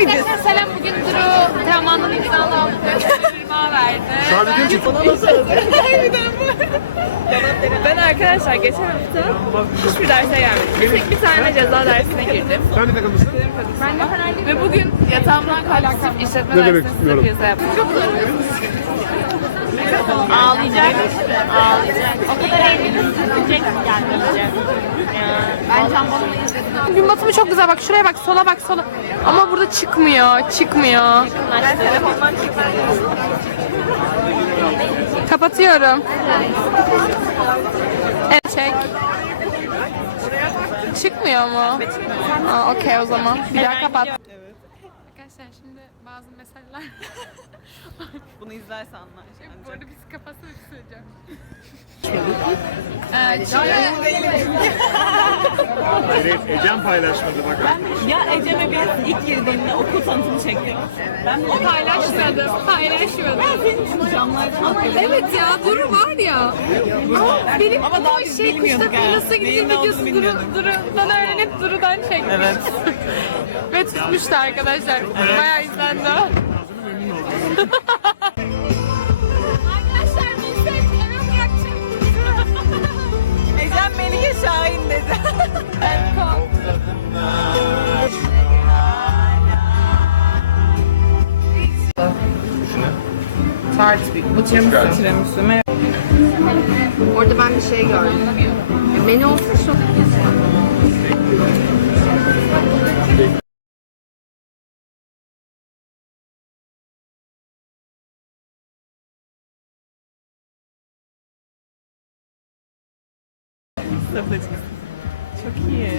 Arkadaşlar selam. Bugün Duru Teoman'dan imzalı aldık ve firma verdi. Ben arkadaşlar geçen hafta hiçbir derse gelmedim. Bir tek bir tane ceza dersine girdim. Sen ne takımlısın? Ben de herhangi Ve bugün yatağımdan kalktım işletme Ne dersinde istiyorum? piyasa yaptım. Ağlayacak. Ağlayacak. O kadar eminim üzülecek gelmeyecek. Ben Bonomo'yu izledim. Gün batımı çok güzel bak şuraya bak sola bak sola. Ama burada çıkmıyor çıkmıyor. Ben telefondan çıkıyorum. Kapatıyorum. Evet çek. Çıkmıyor mu? Aa, okey o zaman. Bir daha kapat. Arkadaşlar şimdi bazı meseleler. Bunu izlerse anlar. Bu arada biz kapatsana bir şey söyleyeceğim. Evet, Ecem paylaşmadı bak. Ya Ecem'e biz ilk girdiğinde okul tanıtımı çektik. Ben O paylaşmadı, paylaşmadı. camlardan Ama evet ya Duru var ya. Ama benim Ama daha o biz şey bilmiyorduk kuşta yani. nasıl gideceğim Neyin ne olduğunu videosu Duru, bilmiyorduk. Duru, bana öğrenip Duru'dan çekmiş. Evet. Ve tutmuştu arkadaşlar. Bayağı izlendi o. Arkadaşlar Melike Şahin dedi. Tart bu tiramisu tiramisu. Orada ben bir şey gördüm. Menü olsun şu. Çok iyi.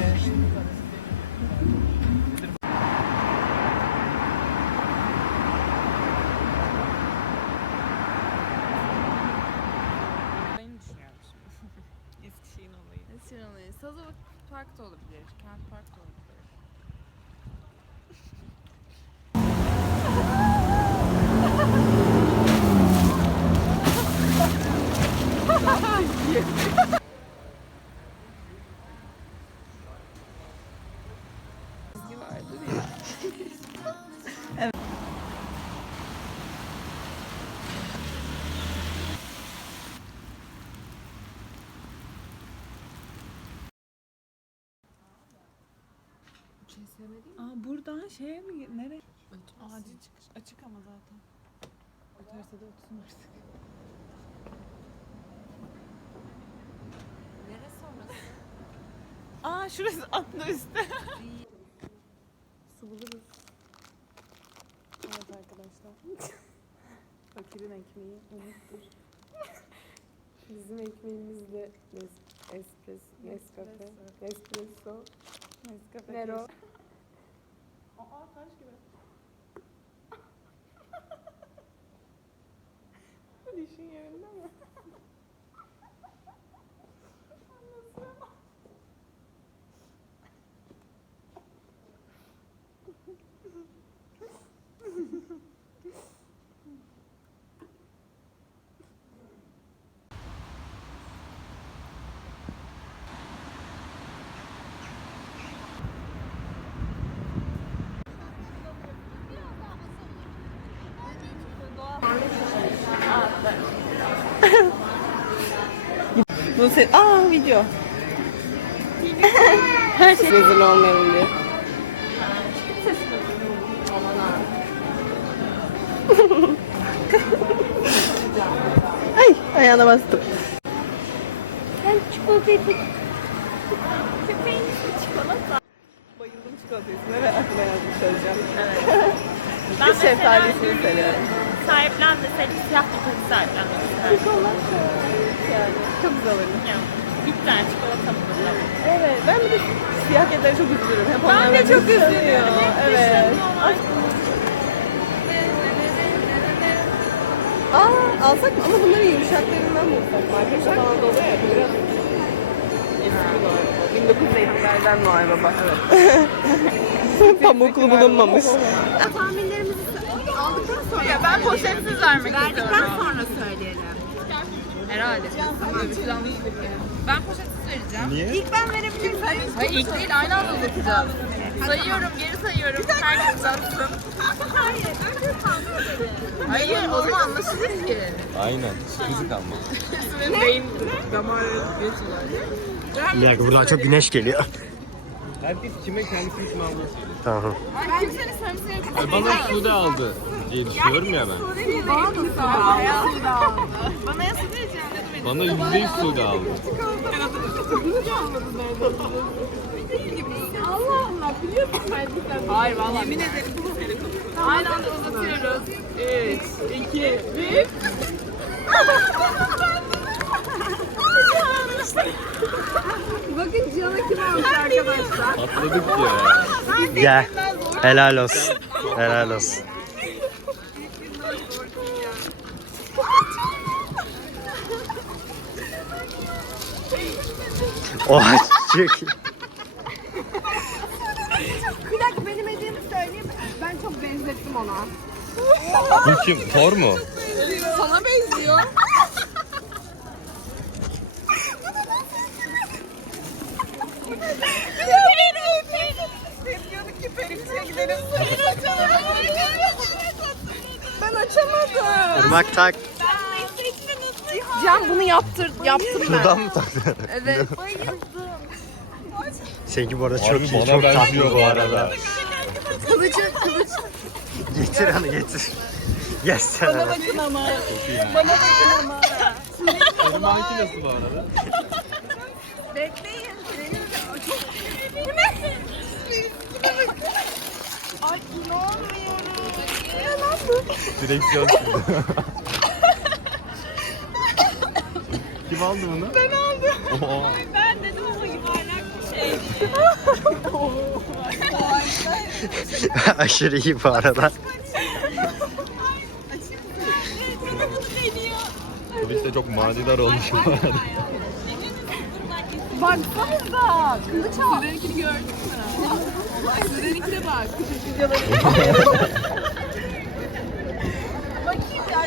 Aa buradan şeye mi? Nereye? Acil çıkış. Açık ama zaten. Öterse de ötsün artık. Neresi orası? Aa şurası atlı üstte. Su buluruz. Evet arkadaşlar. Fakirin ekmeği unuttur. Bizim ekmeğimiz de nes- espres, Nescafe, Nespresso, Nescafe Nero. Aa taş gibi. Dişin yerinde mi? Bu se Aa video. Her şey rezil olmayalım diye. Ay ayağına bastım. Bayıldım çikolata ismine ve aklıma yazmış olacağım. Ben Bir şeftalisini seviyorum. sahiplen deseydim siyah çikolata sahiplenmek isterdim. Çikolata yani. Çok güzel olurmuş. Ya, bir tane çikolata mı Evet. Ben bir de siyah kedilere çok üzülürüm. Hep Ben de çok dışlanıyor. Şey üzülüyorum. Evet. dışlanıyorlar. Aa alsak mı? Ama bunların yumuşaklarından bulsak. Markette falan da oluyor ya. Biraz eski bu arada. Baba. Evet. Pamuklu bulunmamış. Tahminlerimizi aldıktan sonra. Ya ben poşetsiz vermek istiyorum. Verdikten sonra söyleyelim. Herhalde. Tamam, bir yanlış Ben poşetsiz vereceğim. Niye? İlk ben verebilirim. Hayır ilk değil aynı anda uzatacağız. Sayıyorum, geri sayıyorum. Herkes uzatsın. Hayır, önce Hayır, o zaman anlaşılır ki. Aynen. Sürprizi kalmadı. Beyin Bir dakika buradan çok güneş geliyor. Herkes kime kendisi için aldığı Tamam. Ben seni sarımsaya Bana Sude aldı diye düşünüyorum ya ben. Bana yasa vereceğim dedim. Bana yüzde yüz Sude aldı. Hayır vallahi. Yemin ederim. Aynı anda uzatıyoruz. 3, 2, 1. Bakın Cihan'a kim almış arkadaşlar. Patladık ya. Gel. Helal olsun. Helal olsun. Oha çok iyi. Bir dakika benim hediyemi söyleyeyim. Ben çok benzettim ona. Bu kim? Thor mu? Sana benziyor. Ben Irmak tak. Can bunu yaptır, yaptım ben. Şuradan mı taktın? Evet. Seninki bu arada çok iyi. bana Çok tatlı bu arada. Kılıcı, kılıç. Getir onu getir. Yes sen onu. Irmak'ınki nasıl bu arada? Bekleyin. Ay inanmıyorum. Direksiyon şimdi. Kim aldı bunu? Ben aldım. Oha. Ben dedim ama yuvarlak bir şey. Aşırı iyi bu arada. Polis de çok manidar olmuş bu arada. Baksanıza. Kılıç al. Süreninkini gördün mü? Süreninkine bak. Bakayım ya.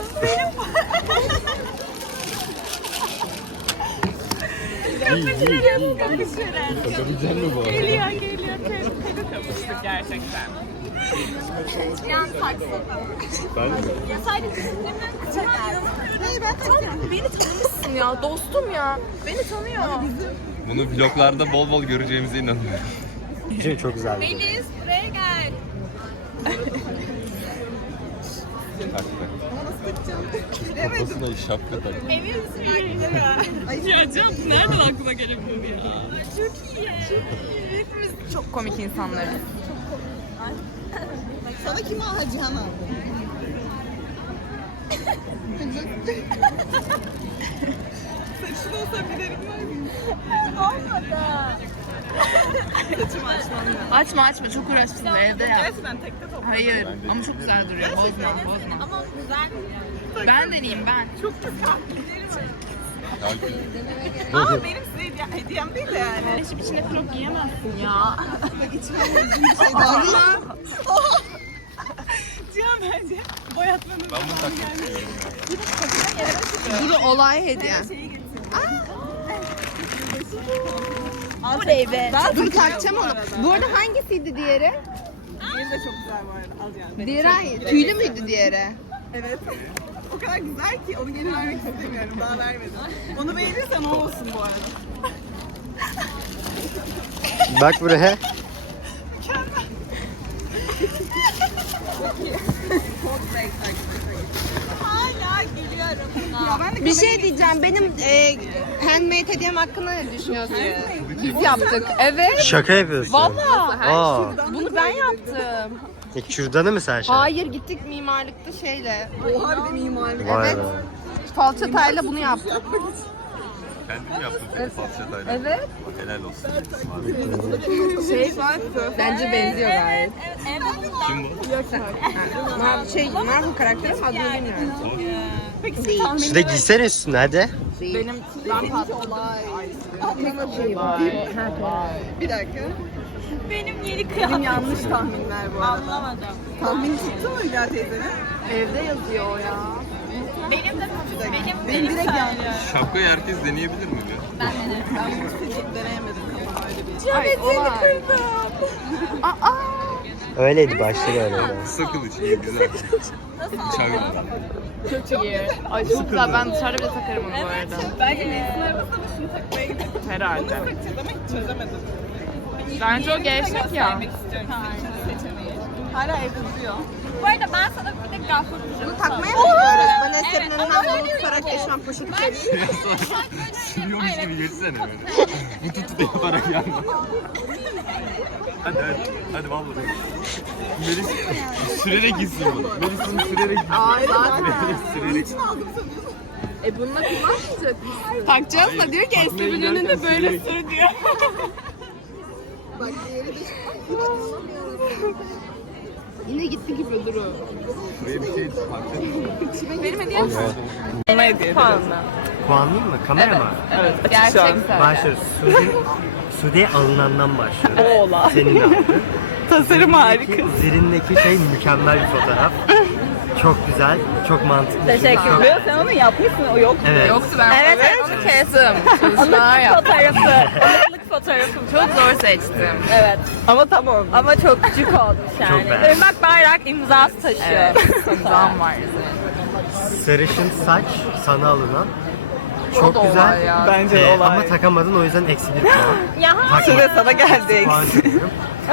Anlamadım. Benim İyi iyi iyi. Takabilecek mi bu arada? Geliyor geliyor. Kapıştık gerçekten. Ben mi? Ya sadece. Hayır ben tanıyorum. Beni tanımışsın ya. Dostum ya. Beni tanıyor. Bunu vloglarda bol bol göreceğimize inanıyorum. Şey çok güzel. Melis buraya gel. Kafasına şapka tak. Emin misin yani? Ya Can nereden aklıma gelebilir ya? Çok iyi. Hepimiz çok komik insanlarız. Sana kim al Cihan abi? Saçını olsa bilerim var mı? Açma açma çok uğraşmışsın evde ya. Gerçekten tekte top. Hayır ama çok güzel duruyor. Bozma bozma. Ama güzel? Ben deneyeyim ben. Çok Ama benim size hediye- hediyem değil de yani. Şimdi içine crop giyemezsin ya. Cihan bence boyatmanın Ben bunu takmak istiyorum. Bu olay hediye. Bu ne be? Dur takacağım onu. Bu arada hangisiydi diğeri? Diğeri de çok güzel bu arada. Al yani. Diğeri? Tüylü müydü diğeri? Evet. O kadar güzel ki onu geri vermek istemiyorum. Daha vermedim. Onu beğenirsen o olsun bu arada. Bak buraya. Hala gülüyorum. Ya ben de Bir şey diyeceğim. Benim e, handmade hediyem hakkında ne düşünüyorsun? Biz yaptık. Evet. Şaka yapıyorsun. Valla. Aa, Bunu ben yaptım. E, kürdanı mı sen şey? Hayır gittik mimarlıkta şeyle. oha bir de mimar. Vay Evet. be. Falçatayla bunu yaptık. Kendin yaptın çünkü falçatayla. Evet. Helal olsun. Şey. Bence benziyor gayet. Kim bu? Mar şey, Marvel karakteri mi? Adını bilmiyorum. Sude giysene üstüne hadi. Benim ben Bir dakika. Benim yeni Benim yanlış tahminler bu arada. Anlamadım. Tahmin çıktı mı Hülya teyzenin? Evde yazıyor o ya. Benim de benim Benim direkt yanlış. Şapkayı herkes deneyebilir mi? be? Ben hiç deneyemedim kafam öyle bir. Ay olay. Öyleydi başta öyleydi. Kısa kılıç iyi güzel. Çay Çok iyi. Ay çok güzel. Ben dışarıda bile takarım onu bu arada. Belki arabasında da şunu takmaya gidelim. Herhalde. Takacağız ama hiç çözemedim. Bence o gevşek ya. Hala evde duruyor. Bu arada ben sana bir de gafur Bunu takmaya mı gidiyoruz? Ben Eser'in önünden bunu tutarak eşan poşeti çekeyim. Sürüyormuş gibi geçsene böyle. Bu tutu da yaparak yanma. Hadi hadi. Hadi valla. Melis sürerek gitsin bunu. Melis bunu sürerek gitsin. Ay zaten. Sürerek E bununla kullanmayacak mısın? Takacağız da diyor ki Takmaya giderken sürerek- sür diyor. Yine gitti gibi duru. Buraya bir şey. Benim hediyem mi? Hediye Puanla. Puanlayayım mı? Kamera mı? Evet, Gerçek söyle. Başlıyoruz. Sude, Sude alınandan başlıyoruz. Oğlan. Senin de aldın. Tasarım harika. Zirindeki şey mükemmel bir fotoğraf. Çok güzel, çok mantıklı. Teşekkür Çok- ederim. Sen onu yapmışsın, o yok. Evet. Yoktu ben. Evet, evet. onu kestim. Yaptım. fotoğrafı. Fotoğrafım. Çok zor seçtim. Evet. Ama tamam. Ama çok cık olmuş yani. Çok beğendim. Irmak Bayrak imzası taşıyor. Evet. İmzam var. Sarışın saç sana alınan. Çok da güzel. ya. Bence Ee, olay. ama takamadın o yüzden eksi bir puan. Ya Takma- Sıra sana geldi. puan kırıyorum.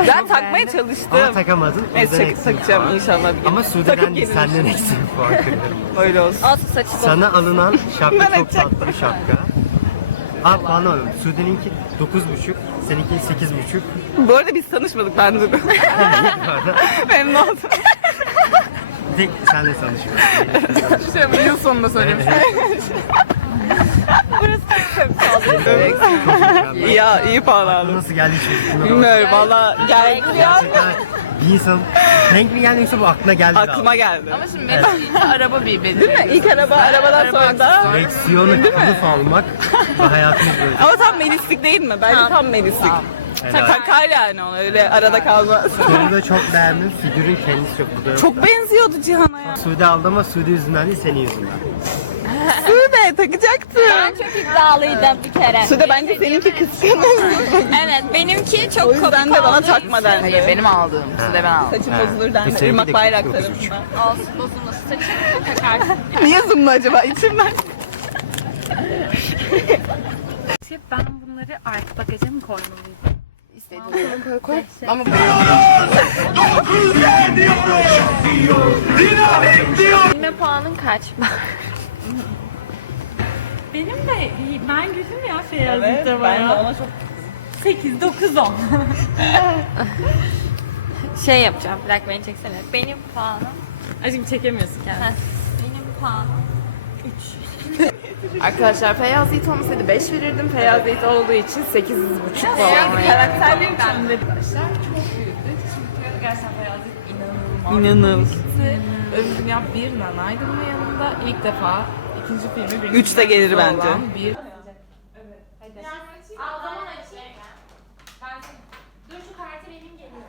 Ben takmaya Ama çalıştım. takamadın o Evet, yüzden tak- eksi bir takacağım puan. inşallah. bir gün. Ama Takıp Sude'den senden eksi bir puan kırıyorum. Öyle olsun. olsun saçı bozuk. Sana alınan şapka çok tatlı bir şapka. Aa puan alıyorum. Sude'ninki 9.5, seninki 8.5. Bu arada biz tanışmadık ben Duru. Memnun oldum. Tek senle tanışıyoruz. Şey, yıl sonunda söylemiş. ya iyi puan aldım. Nasıl geldi hiç. Bilmiyorum valla geldi. Gerçekten bir insan denk mi geldi yoksa bu aklına geldi? Aklıma geldi. Ama şimdi mesleğinde araba bir benim. Değil mi? İlk araba, arabadan sonra da. Direksiyonu kılıf almak ve hayatımız böyle. Ama tam melislik değil mi? Bence tam melislik. Helal. Takar yani onu öyle arada kalmaz. Soruyu da çok beğendim. Figürün kendisi çok güzel. Çok benziyordu Cihan'a ya. Sude aldı ama Sude yüzünden değil senin yüzünden. Sude takacaktım. Ben çok iddialıydım bir kere. Sude bence seninki kıskanır. Evet benimki çok O yüzden komik de bana olduğu takma dendi. Hayır benim aldığım. Size ben aldım. Saçım bozulur dendi. Seninki de Irmak bayrak dokuz buçuk. tarafından. Olsun bozulması saçını takarsın. Niye zoomlu acaba içimden? ben bunları arka bagaja mı koymalıydım? İstediğin koy koy. Ama Bilme puanın kaç? Benim de ben güldüm ya Feyyaz'ın Evet, ben de baya. ona çok 8, 9, 10. Şey yapacağım. Bırak beni çeksene. Benim puanım. Aşkım çekemiyorsun kendini. Benim puanım. Arkadaşlar Feyyaz Yiğit olmasaydı 5 verirdim. Feyyaz Yiğit olduğu için 8,5 falan. karakterlerim içinde. Arkadaşlar çok büyüdük. Çünkü gerçekten Feyyaz Yiğit inanılmaz. İnanılmaz. Ölüm Dünya 1 Nanaydı bunun yanında. İlk defa ikinci filmi Üç de gelir bence. Bir Al zaman açayım. Ben Dur şu kartı benim geliyor.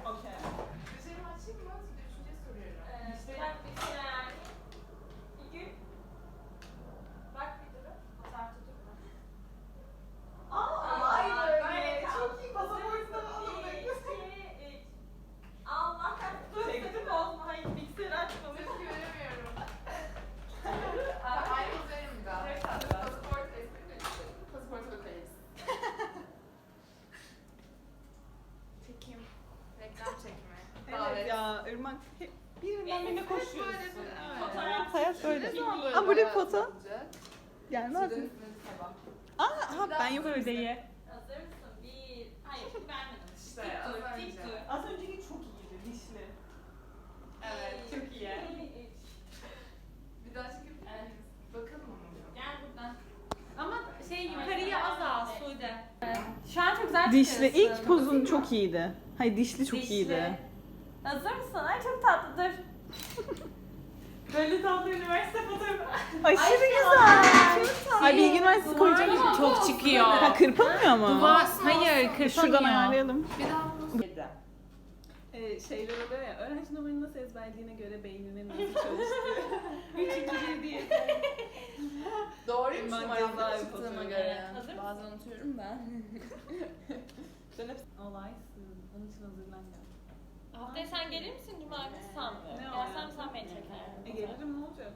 Üzerimi açayım mı? Düşünce soruyorum. İşte bak bir şey yani. Bir gün. Bak bir durun. Fotoğraf tutun. Aa, vay böyle. Çok iyi. Pasaportuna Allah dur sakın bozma. Hayır bilgisayarı açmalıyım. göremiyorum. Ay üzerim de. Pasaport resmini Pasaporta bakarız. Çekim. Reklam çekimi. Evet ya Irmak hep birine koşuyorsun. Fotoğraf. Hayat böyle. Zaman böyle bir foto. Gelmez mi? Aa, aha, ben yokum. Böyle ye. Hazır mısın? Bir. Hayır vermedim. İşte Dik az önce. Az önceki çok iyiydi dişli. Evet. Çok iyi. Bir daha miyiz? Bakalım ama. Gel buradan. Ama şey yukarıya Dişli kızsın. ilk pozun çok iyiydi. Hayır dişli çok Dişli. iyiydi. Hazır mısın? Ay çok tatlıdır. Böyle tatlı üniversite fotoğrafı. Aşırı güzel. Ay Bilgi Üniversitesi koyacak. Çok çıkıyor. Ha kırpılmıyor mu? Duvar, hayır kırpamıyor. Şuradan ayarlayalım. Yedi. Ee, şeyler oluyor ya, öğrenci numaranı nasıl ezberlediğine göre beyninin nasıl çalıştığı. 3 2 1 diye. Doğruymuş Ben numaram ceza da çıktığıma göre. Hazır mısın? Bazen unutuyorum ben. Sen hep olaysın. Onun için hazırlan. Haftaya sen gelir misin? Cuma günü sanmıyorum. Ne o Gelsem ya? sen beni. E gelirim ne olacak?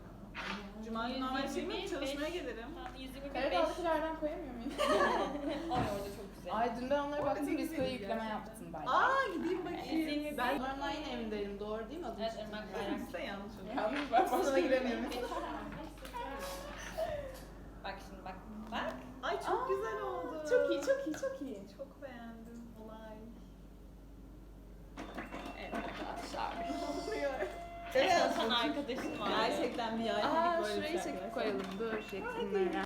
Cuma günü normal şey mi? Çalışmaya gelirim. Tamam, 125. Karadağ'dakilerden koyamıyor muyum? Ay orada çok güzel. Ay dün ben onlara baktım diskoya yükleme yaptın bence. Aa gideyim bakayım. Ben onlarla aynı evdeyim doğru değil mi adım? Evet Irmak Bayrak. Size yanlış oldu. Ben sınava giremiyorum. Bak şimdi bak. Bak. Ay çok güzel oldu. Çok iyi çok iyi çok iyi. Çok beğendim. Evet arkadaşlar. Çalışan arkadaşım var. Gerçekten bir ay Aa böyle bir şurayı şey çekip koyalım dur şekline.